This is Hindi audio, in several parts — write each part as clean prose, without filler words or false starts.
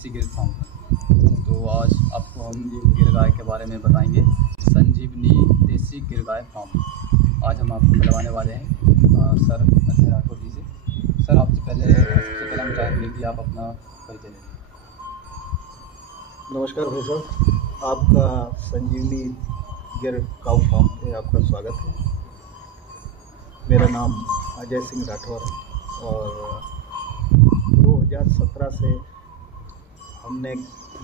देसी गिर फार्म। तो आज आपको हम गिर गाय के बारे में बताएंगे, संजीवनी देसी गिर गाय फार्म। आज हम आपको मिलवाने वाले हैं सर अजय राठौर जी से। सर सबसे पहले हम चाहेंगे कि आप अपना परिचय दें। नमस्कार भाई साहब, आपका संजीवनी गिर काऊ फार्म पे आपका स्वागत है। मेरा नाम अजय सिंह राठौर है और 2017 से हमने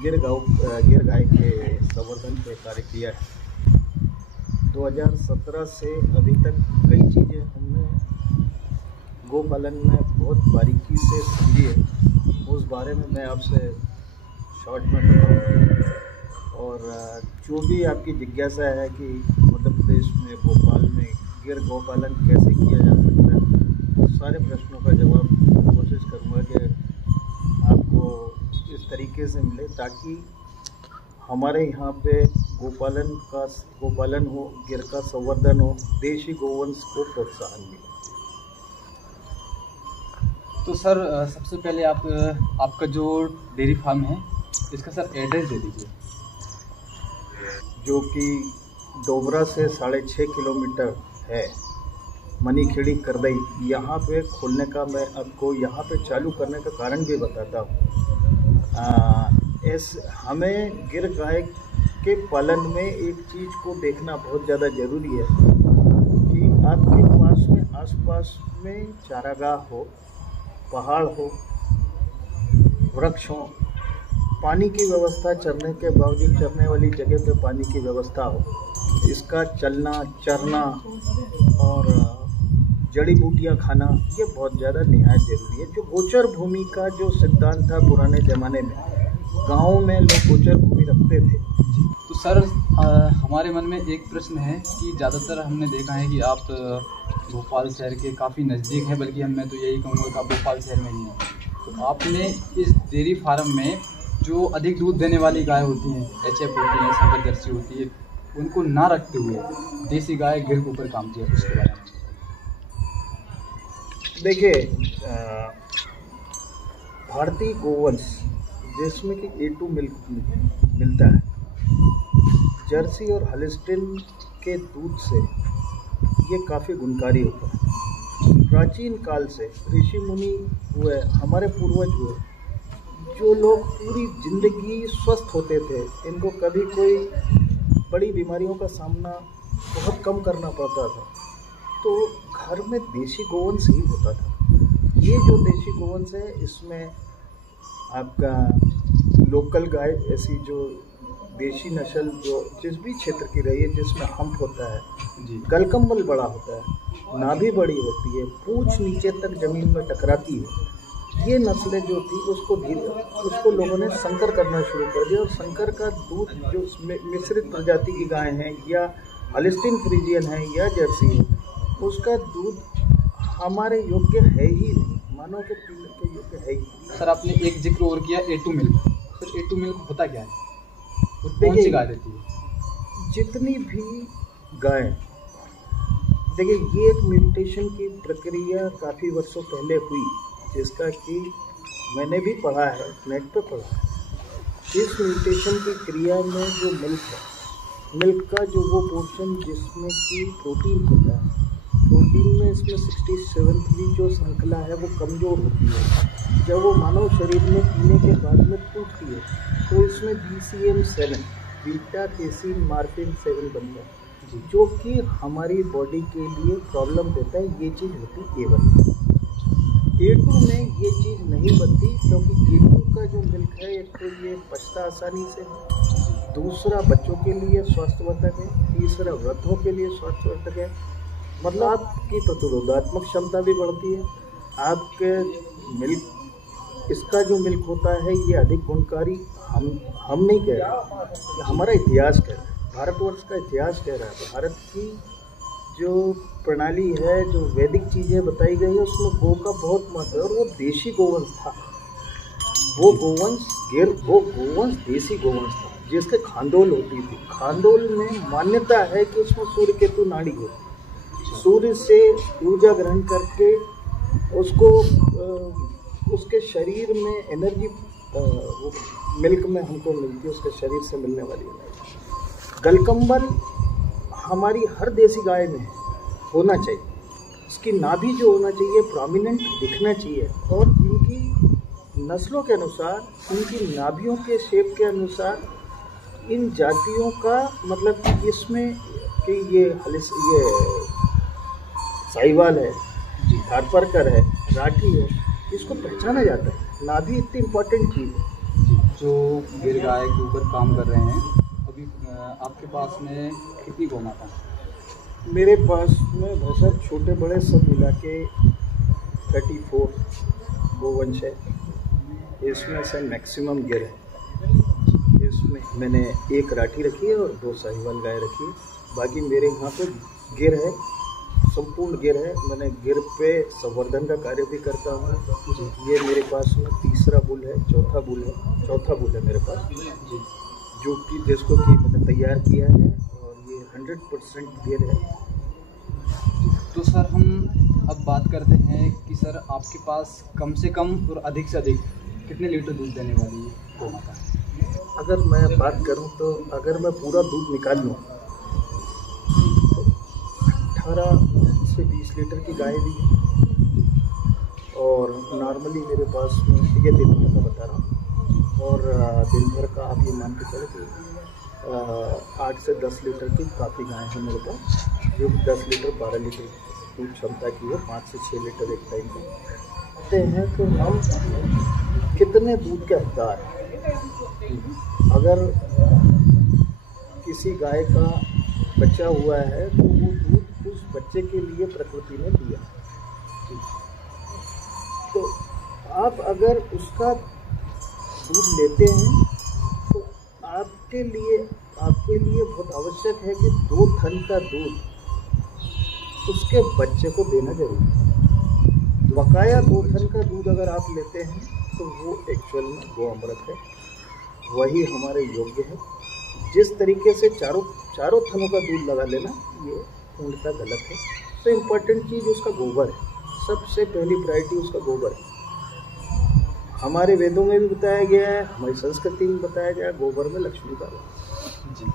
गिर गाय के संवर्धन पे कार्य किया है। 2017 से अभी तक कई चीज़ें हमने गोपालन में बहुत बारीकी से समझी है, उस बारे में मैं आपसे शॉर्ट में बताऊँ। और जो भी आपकी जिज्ञासा है कि मध्य प्रदेश में भोपाल में गिर गोपालन कैसे किया जा सकता है, उस सारे प्रश्नों का जवाब कोशिश करूँगा कि आपको इस तरीके से मिले ताकि हमारे यहाँ पे गोपालन हो, गिर का संवर्धन हो, देशी गोवंश को प्रोत्साहन मिले। तो सर सबसे पहले आपका जो डेयरी फार्म है इसका सर एड्रेस दे दीजिए। जो कि डोबरा से 6.5 किलोमीटर है, मनीखेड़ी करदई। यहाँ पे खोलने का मैं आपको यहाँ पे चालू करने का कारण भी बताता हूँ। हमें गिर गाय के पालन में एक चीज़ को देखना बहुत ज़्यादा ज़रूरी है कि आपके पास में आसपास में चारागाह हो, पहाड़ हो, वृक्ष हो, पानी की व्यवस्था, चरने के बावजूद चरने वाली जगह पे पानी की व्यवस्था हो, इसका चलना, चरना और जड़ी बूटियाँ खाना ये बहुत ज़्यादा निहायत ज़रूरी है। जो गोचर भूमि का जो सिद्धांत था पुराने ज़माने में, गाँव में लोग गोचर भूमि रखते थे। तो सर हमारे मन में एक प्रश्न है कि ज़्यादातर हमने देखा है कि आप भोपाल शहर के काफ़ी नज़दीक हैं, बल्कि मैं तो यही कहूँगा कि आप भोपाल शहर में ही हैं। तो आपने इस डेयरी फार्म में जो अधिक दूध देने वाली गाय होती हैं, HF होती हैं, संकर जर्सी होती है, उनको ना रखते हुए देसी गाय गिर के ऊपर काम किया, उसके बारे में देखिए। भारतीय गोवंश जिसमें कि A2 मिल्क मिलता है, जर्सी और हॉलिस्टीन के दूध से ये काफ़ी गुणकारी होता है। प्राचीन काल से ऋषि मुनि हुए, हमारे पूर्वज हुए, जो लोग पूरी जिंदगी स्वस्थ होते थे, इनको कभी कोई बड़ी बीमारियों का सामना बहुत कम करना पड़ता था, तो घर में देशी गोवंश ही होता था। ये जो देशी गोवंश है, इसमें आपका लोकल गाय, ऐसी जो देशी नस्ल जो जिस भी क्षेत्र की रही है, जिसमें हम्प होता है, गलकम्बल बड़ा होता है, नाभि बड़ी होती है, पूंछ नीचे तक ज़मीन में टकराती है, ये नस्लें जो थी उसको लोगों ने संकर करना शुरू कर दिया। और संकर का दूध जो मिश्रित प्रजाति की गाय हैं या हॉलिस्टीन फ्रीजियन है या जर्सी है, उसका दूध हमारे योग्य है ही नहीं, मानव के पीने के योग्य है ही। सर आपने एक जिक्र और किया A2 milk. Sir A2 milk होता क्या है, कौन सी गाय देती है? जितनी भी गाय, देखिए, ये एक म्यूटेशन की प्रक्रिया काफ़ी वर्षों पहले हुई, जिसका कि मैंने भी पढ़ा है, नेट पे पढ़ा है। इस म्यूटेशन की क्रिया में जो मिल्क है, मिल्क का जो वो पोर्शन जिसमें कि प्रोटीन होता है, प्रोटीन में इसमें 67वीं जो श्रृंखला है वो कमज़ोर होती है। जब वो मानव शरीर में पीने के बाद में टूटती है तो इसमें BCM7, बीटा कैसीन मार्फिन 7 बनता है, जो कि हमारी बॉडी के लिए प्रॉब्लम देता है। ये चीज़ होती A1। A2 में ये चीज़ नहीं बनती, क्योंकि A2 का जो मिल्क है, एक तो ये पचता आसानी से है, दूसरा बच्चों के लिए स्वास्थ्यवर्धक है, तीसरा वृद्धों के लिए स्वास्थ्यवर्धक है। मतलब आपकी प्रतिरोधात्मक क्षमता भी बढ़ती है। आपके मिल्क, इसका जो मिल्क होता है ये अधिक गुणकारी हम नहीं कह रहे, हमारा इतिहास कह रहा है, भारतवर्ष का इतिहास कह रहा है। भारत की जो प्रणाली है, जो वैदिक चीज़ें बताई गई है, उसमें गौ का बहुत महत्व है। और वो देशी गोवंश था, वो गोवंश देसी गोवंश था, जिसके खांडोल होती थी। खांडोल में मान्यता है कि उसमें सूर्य केतु नाड़ी है, सूर्य से ऊर्जा ग्रहण करके उसको उसके शरीर में एनर्जी वो मिल्क में हमको मिलती है, उसके शरीर से मिलने वाली एनर्जी। गलकंबल हमारी हर देसी गाय में होना चाहिए, उसकी नाभि जो होना चाहिए प्रोमिनेंट दिखना चाहिए, और इनकी नस्लों के अनुसार, इनकी नाभियों के शेप के अनुसार इन जातियों का मतलब कि इसमें कि ये साहिवाल है, थारपारकर है, राठी है, इसको पहचाना जाता है। नाभि इतनी इम्पोर्टेंट चीज़ है। जो गिर गाय के ऊपर काम कर रहे हैं अभी, आपके पास में कितनी गौ माता है? मेरे पास में भैंसा छोटे बड़े सब मिला के 34 गोवंश है। इसमें से मैक्सिमम गिर है। इसमें मैंने एक राठी रखी है और 2 साहिवाल गाय रखी है। बाकी मेरे यहाँ पे गिर है, संपूर्ण गिर है। मैंने गिर पे संवर्धन का कार्य भी करता हूँ। ये मेरे पास में तीसरा बुल है, चौथा बुल है मेरे पास, जो कि जिसको कि मैंने तैयार किया है, और ये 100% गिर है। तो सर हम अब बात करते हैं कि सर आपके पास कम से कम और अधिक से अधिक कितने लीटर दूध देने वाली है गौ माता? अगर मैं बात करूं तो अगर मैं पूरा दूध निकाल लूं तो 18 से 20 लीटर की गाय भी है। और नॉर्मली मेरे पास में ये दिन भर का बता रहा हूँ, और दिन भर का आप ये मान के चले कि 8 से 10 लीटर की काफ़ी गाय है मेरे पास, जो 10 लीटर 12 लीटर दूध क्षमता की है। 5 से 6 लीटर एक टाइम का कहते हैं कि हम कितने दूध के हकदार हैं। अगर किसी गाय का बच्चा हुआ है तो वो दूध उस बच्चे के लिए प्रकृति ने दिया। तो आप अगर उसका दूध लेते हैं तो आपके लिए बहुत आवश्यक है कि 2 थन का दूध उसके बच्चे को देना जरूरी है। बकाया 2 थन का दूध अगर आप लेते हैं तो वो एक्चुअल में गो अमृत है, वही हमारे योग्य है। जिस तरीके से चारों थनों का दूध लगा लेना, ये पूर्णतः गलत है। तो इम्पोर्टेंट चीज़ उसका गोबर है, सबसे पहली प्रायोरिटी उसका गोबर है। हमारे वेदों में भी बताया गया है, हमारी संस्कृति में बताया गया है, गोबर में लक्ष्मी का वास जी।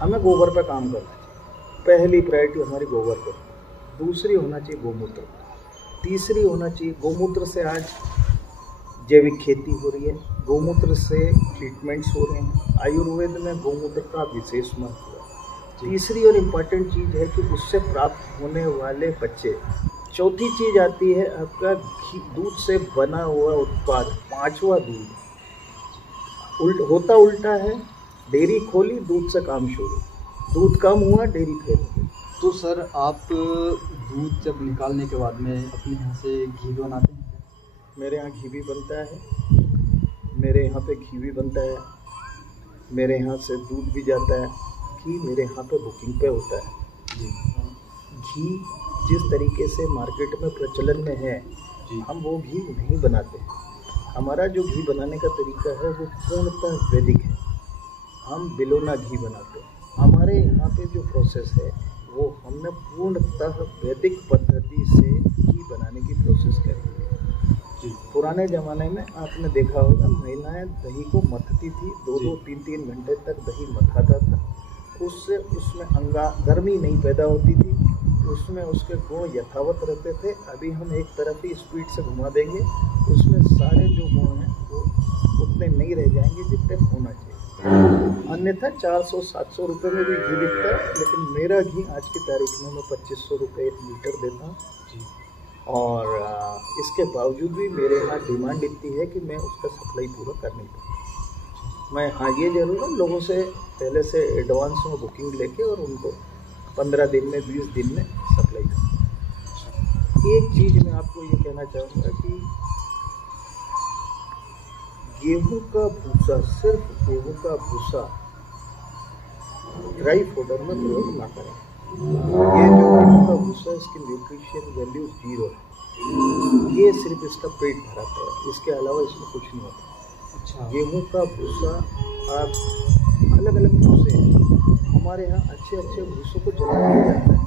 हमें गोबर पर काम करना चाहिए। पहली प्रायोरिटी हमारी गोबर पर, दूसरी होना चाहिए गोमूत्र, तीसरी होना चाहिए गोमूत्र से आज जैविक खेती हो रही है, गोमूत्र से ट्रीटमेंट्स हो रहे हैं। आयुर्वेद में गोमूत्र का विशेष महत्व है। तीसरी और इम्पॉर्टेंट चीज़ है कि उससे प्राप्त होने वाले बच्चे। चौथी चीज़ आती है आपका घी, दूध से बना हुआ उत्पाद। 5वां दूध। होता उल्टा है, डेयरी खोली दूध से काम शुरू, दूध कम हुआ डेयरी खोली। तो सर आप दूध जब निकालने के बाद में अपने यहाँ से घी बनाते हैं? मेरे यहाँ घी भी बनता है, मेरे यहाँ पे घी भी बनता है, मेरे यहाँ से दूध भी जाता है। घी मेरे यहाँ पे बुकिंग पे होता है जी। घी जिस तरीके से मार्केट में प्रचलन में है जी, हम वो घी नहीं बनाते। हमारा जो घी बनाने का तरीका है वो पूर्णतः वैदिक है। हम बिलोना घी बनाते हैं। हमारे यहाँ पे जो प्रोसेस है वो हमने पूर्णतः वैदिक पद्धति से घी बनाने की प्रोसेस करी है। पुराने ज़माने में आपने देखा होगा, महिलाएं दही को मथती थी, 2-2, 3-3 घंटे तक दही मथाता था। उससे उसमें गर्मी नहीं पैदा होती थी, उसमें उसके गुण यथावत रहते थे। अभी हम एक तरफ ही स्पीड से घुमा देंगे, उसमें सारे जो गुण हैं वो उतने नहीं रह जाएंगे जितने होना चाहिए। अन्यथा 400-700 रुपये में भी घी बिकता है, लेकिन मेरा घी आज की तारीख में मैं 2500 रुपये लीटर देता हूँ जी। और इसके बावजूद भी मेरे यहाँ डिमांड इतनी है कि मैं उसका सप्लाई पूरा कर नहीं पाता। मैं हाँ ये जरूर है, लोगों से पहले से एडवांस में बुकिंग लेके और उनको 15 दिन में 20 दिन में सप्लाई करता। एक चीज़ मैं आपको ये कहना चाहूँगा कि गेहूं का भूसा, सिर्फ गेहूं का भूसा ड्राई फोडर में प्रयोग ना करें। ये जो गेहूं का भूसा, इसकी न्यूट्रिशन वैल्यू 0 है। ये सिर्फ इसका पेट भराता है, इसके अलावा इसमें कुछ नहीं होता। अच्छा, गेहूं का भूसा आप अलग अलग भूसे हैं, हमारे यहाँ अच्छे अच्छे भूसों को जला दिया जाता है।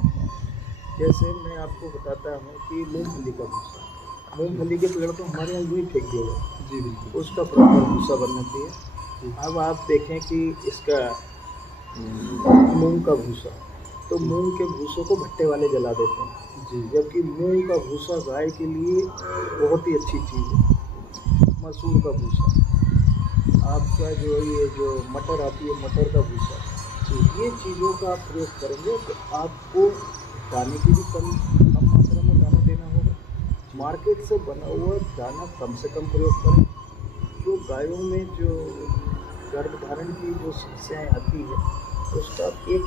जैसे मैं आपको बताता हूँ कि मूंगफली का भूसा, मूंगफली के पेड़ तो हमारे यहाँ यूँ ही फेंक दिए गए। जी बिल्कुल। उसका प्रॉपर भूसा बनना चाहिए। अब आप देखें कि इसका मूंग का भूसा, तो मूंग के भूसों को भट्टे वाले जला देते हैं जी, जबकि मूंग का भूसा गाय के लिए बहुत ही अच्छी चीज़ है। मसूर का भूसा, आपका जो मटर आती है, मटर का भूसा, ये चीज़ों का आप प्रयोग करेंगे तो आपको दाने की भी कम मात्रा में दाना देना होगा। मार्केट से बना हुआ दाना कम से कम प्रयोग करें। जो गायों में जो गर्भधारण की जो समस्याएँ आती है उसका एक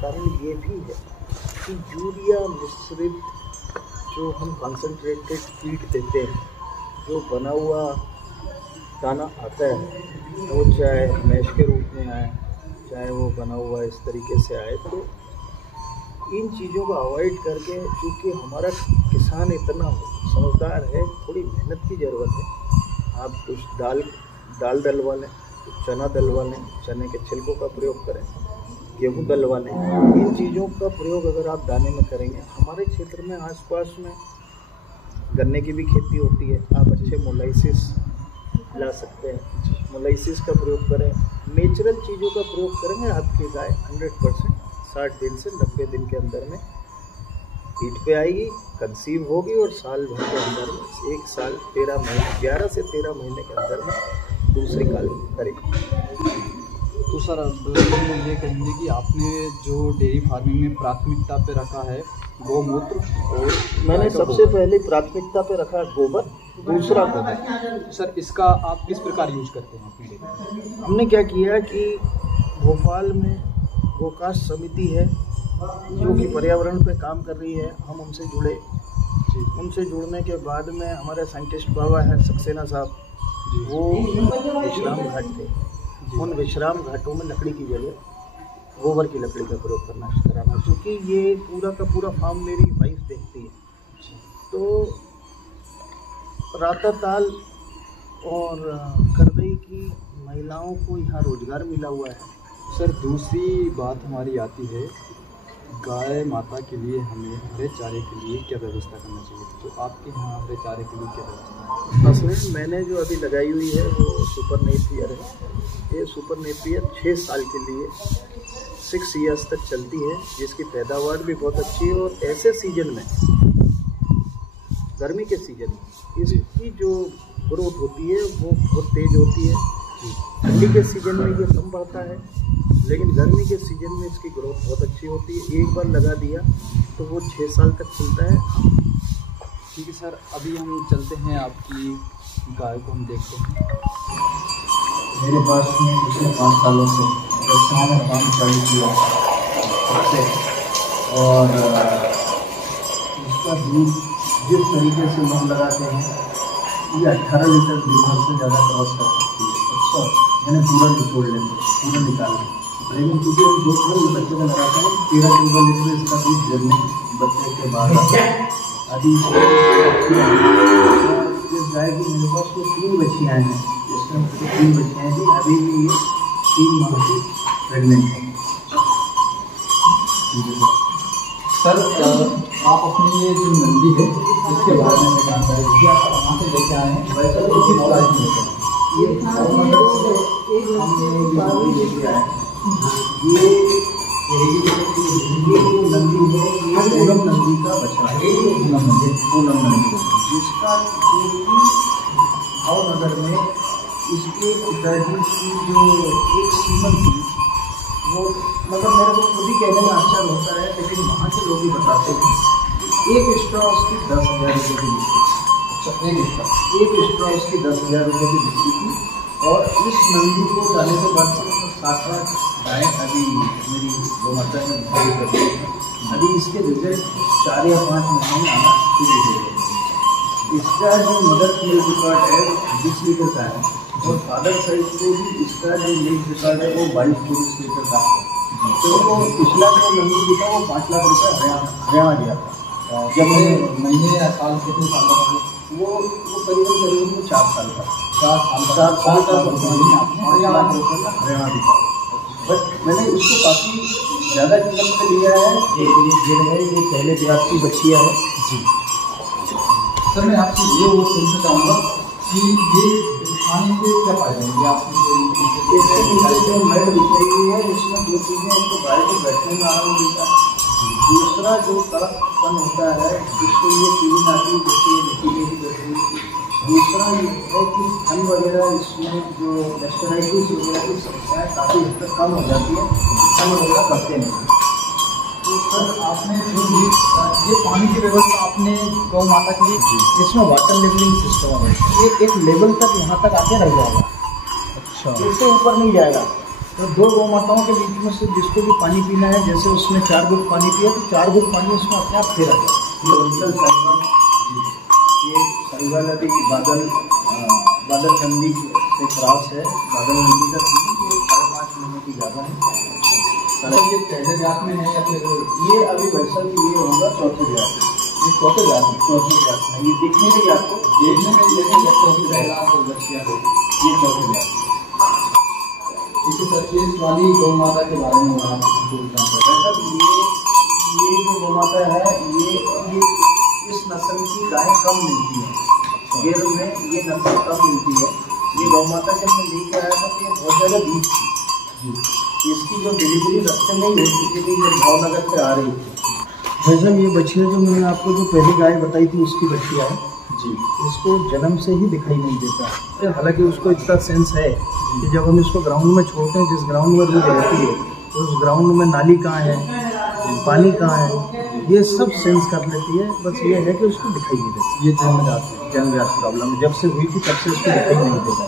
कारण ये भी है कि यूरिया मिश्रित जो हम कंसनट्रेटेड फीड देते हैं, जो बना हुआ दाना आता है, वो चाहे मैश के रूप में आए, चाहे वो बना हुआ इस तरीके से आए, तो इन चीज़ों को अवॉइड करके, क्योंकि हमारा किसान इतना समझदार है, थोड़ी मेहनत की ज़रूरत है। आप कुछ दाल डलवा लें, चना डलवा लें, चने के छिलकों का प्रयोग करें, गेहूँ डलवा लें। इन चीज़ों का प्रयोग अगर आप दाने में करेंगे, हमारे क्षेत्र में आसपास में गन्ने की भी खेती होती है, आप अच्छे मोलाइसिस ला सकते हैं, मोलाइसिस का प्रयोग करें, नेचुरल चीज़ों का प्रयोग करेंगे, आपकी गाय 100% 60 दिन से 90 दिन के अंदर में पीठ पे आएगी, कंसीव होगी और साल भर के अंदर में 1 साल 13 महीने 11 से 13 महीने के अंदर में दूसरी काल करेगी। तो सर अब ये कहेंगे कि आपने जो डेयरी फार्मिंग में प्राथमिकता पे रखा है गौमूत्र, और मैंने सबसे पहले प्राथमिकता पे रखा गोबर, दूसरा गोबर। सर इसका आप किस प्रकार यूज करते हैं अपनी डेयरी? हमने क्या किया कि भोपाल में गोकाश समिति है जो कि पर्यावरण पे काम कर रही है, हम उनसे जुड़े। उनसे जुड़ने के बाद में हमारे साइंटिस्ट बाबा हैं सक्सेना साहब, वो विश्राम घाट थे, उन विश्राम घाटों में लकड़ी की जगह गोबर की लकड़ी का प्रयोग करना कराना, क्योंकि ये पूरा का पूरा फार्म मेरी वाइफ देखती है। तो राताताल और करदई की महिलाओं को यहाँ रोजगार मिला हुआ है। सर दूसरी बात हमारी आती है, गाय माता के लिए हमें हरे चारे के लिए क्या व्यवस्था करना चाहिए? तो आपके यहाँ हरे चारे के लिए क्या व्यवस्था है? असल मैंने जो अभी लगाई हुई है वो सुपर नेपियर है। ये सुपर नेपियर 6 साल के लिए 6 ईयर्स तक चलती है, जिसकी पैदावार भी बहुत अच्छी है। और ऐसे सीजन में, गर्मी के सीजन में इसकी जो ग्रोथ होती है वो बहुत तेज़ होती है। ठंडी के सीजन में ये कम बढ़ता है, लेकिन गर्मी के सीजन में इसकी ग्रोथ बहुत अच्छी होती है। एक बार लगा दिया तो वो 6 साल तक चलता है। ठीक है सर, अभी हम चलते हैं आपकी गाय को हम देखते हैं। मेरे पास में पिछले 5 सालों से व्यवसाय में काम चालू किया सबसे, और उसका दूध जिस तरीके से लोग लगाते हैं, ये 18 लीटर दूध से ज़्यादा क्रॉस कर सकती है। अच्छा, मैंने पूरा निचोड़ लेंगे, पूरा निकाल लें, लेकिन क्योंकि हम 2 बच्चे का लगाते हैं, 13-14 लीटर इसका दूध जलने बच्चे के बाद अभी इस गाय की मेरे पास में 3 बच्चियाँ हैं, जिसमें 3 बच्चियाँ थी, अभी भी ये 3 माह की प्रेगनेंट है। सर आप अपनी ये जो नंदी है इसके बारे में जानकारी दीजिए, आप कहाँ से लेके आए हैं, वैसे तो किस प्राइस में लेके आए? ये जो नंदी है ये पूनम नंदी का बच्चा है, पूनम नंदी जिसका भावनगर में इसके पिताजी की जो एक सीमन थी, वो मतलब मेरे को खुद ही कहने में आश्चर्य होता है, लेकिन वहाँ के लोग ही बताते हैं कि एक स्ट्रॉ उसकी 10,000 रुपये की बिकती। अच्छा, एक स्ट्रॉ उसकी 10,000 रुपये की बिकती थी। और इस नंदी को जाने के बाद 7-8 गायें अभी मेरी गोमाता में दिखाई करती है। अभी इसके रिजल्ट 4 या 5 महीने में आना शुरू हो गए। इसका जो मदर मिल्क रिकॉर्ड है 20 लीटर का है, और फादर साइड से भी इसका जो मिल्क रिकॉर्ड है वो 22-23 लीटर का है। तो वो पिछला जो नंदी दिखा वो 5 लाख रुपये हरियाणा गया था। जब महीने या साल कितने साल का? वो करीबन 4 साल का, 4 साल का हरियाणा दिखा। बट मैंने इसको काफ़ी ज़्यादा कीमत पे लिया है। ये पहले ब्याज की बच्चियाँ है जी। सर मैं आपसे ये वो पूछना चाहूँगा कि ये खाने से क्या फायदा है? जो मेड दिख रही है इसमें दो चीज़ें, एक तो गाय को बैठने में आराम मिलता है, दूसरा जो कड़कपन होता है जिसको ये फीलिंग आती है जैसे ये निकलने की जैसे, दूसरा ये है कि ठंड वगैरह इसमें जो नेचुराइटिस वगैरह की समस्याएँ काफ़ी हद तक कम हो जाती है, ठंड वगैरह करते नहीं। तो सर आपने जो ये पानी की व्यवस्था आपने गौ माता के लिए इसमें वाटर लेवलिंग सिस्टम है, ये एक लेवल तक यहाँ तक आके रह जाएगा, अच्छा इससे ऊपर नहीं जाएगा। तो दो गौ माताओं के बीच में से जिसको भी पानी पीना है, जैसे उसने 4 घुट पानी पिया तो 4 घुट पानी उसमें अपने आप फिर आ जाएगा। ये साहिवाल अभी बादल चंदी से क्रॉस है, बादल नंदी का 5.5 महीने की ज़्यादा है। सर ये पहले जात में है या फिर ये अभी वैसा कि ये होगा चौथे जात, ये चौथे जात में? चौथे जात में ये दिखने में आपको देखने में जैसे चौथी रहेगा तो बच्चियाँ हो, ये चौथे जात। ठीक है सर, इस वाली गौ माता के बारे में आप बोलना सर ये जो गौ माता है ये इस नस्ल की गायें कम मिलती हैं, गिर में ये नस्ल कम मिलती है। ये गौ माता जब मैं लेके आया था तो ये बहुत ज़्यादा वीक थी, इसकी जो डिलीवरी रास्ते में ही हो चुकी थी जब भावनगर से आ रही थी। जैसे ये बछिया जो मैंने आपको जो पहली गाय बताई थी उसकी बछिया है जी, इसको जन्म से ही दिखाई नहीं देता, हालांकि उसको इतना सेंस है कि जब हम इसको ग्राउंड में छोड़ते हैं, जिस ग्राउंड में वो रहती है तो उस ग्राउंड में नाली कहाँ है, पानी कहाँ है, ये सब सेंस कर लेती है। बस ये है कि उसको दिखाई नहीं देता। ये जन्मजात है। जन्मजात प्रॉब्लम जब से हुई थी तब से उसको दिखाई नहीं देता।